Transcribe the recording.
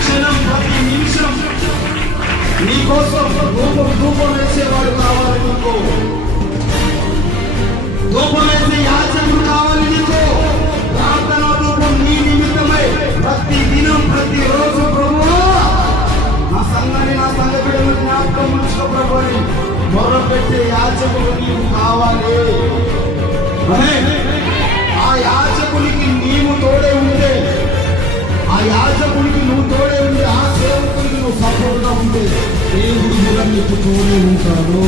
క్షణం ప్రతి నిమిషం నీకోసం ధూపం వేసేవాడు కావాలి నీకు. ధూపం వేసే యాజకుడు కావాలి నీకు. ప్రార్థన ధూపం నీ నిమిత్తమై ప్రతి దినం ప్రతి రోజు ప్రభువా నా సంఘాన్ని నా సంఘ బిడ్డలు జ్ఞాపకం ఉంచుకో ప్రభుని మొరపెట్టే యాజకుడు నీకు కావాలి. ఆ యాజకునికి నీవు తోడే ఉంటే, ఆ యాజకునికి నువ్వు తోడే ఉంటే, ఆ సేవకునికి నువ్వు సపోర్ట్గా ఉంటే దేవుడు కూడా నీకు తోడే ఉంటాడు.